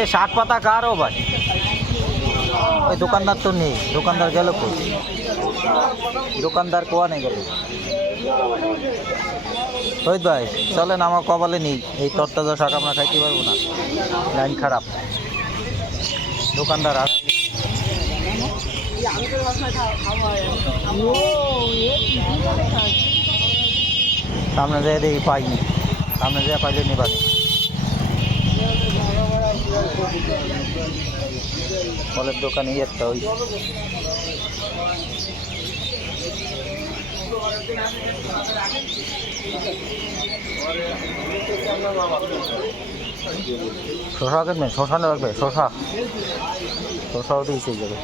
এ শাক পাতা কারও ভাই? ওই দোকানদার তো নেই, দোকানদার গেল কই? দোকানদার কোয়া নেই গেল। ওই ভাই চলেন, আমার কপালে নেই এই তরতাজা শাক, আমরা খাইতে পারবো না, লাইন খারাপ। দোকানদার আর সামনে যেয়ে দেখি পাইনি, সামনে যেয়ে পাইলে নিবাস। ফলের দোকানে একটা ওই শশা কিনবেন? শশা লাগবে, শশা শশাও দিয়েছে যাবে।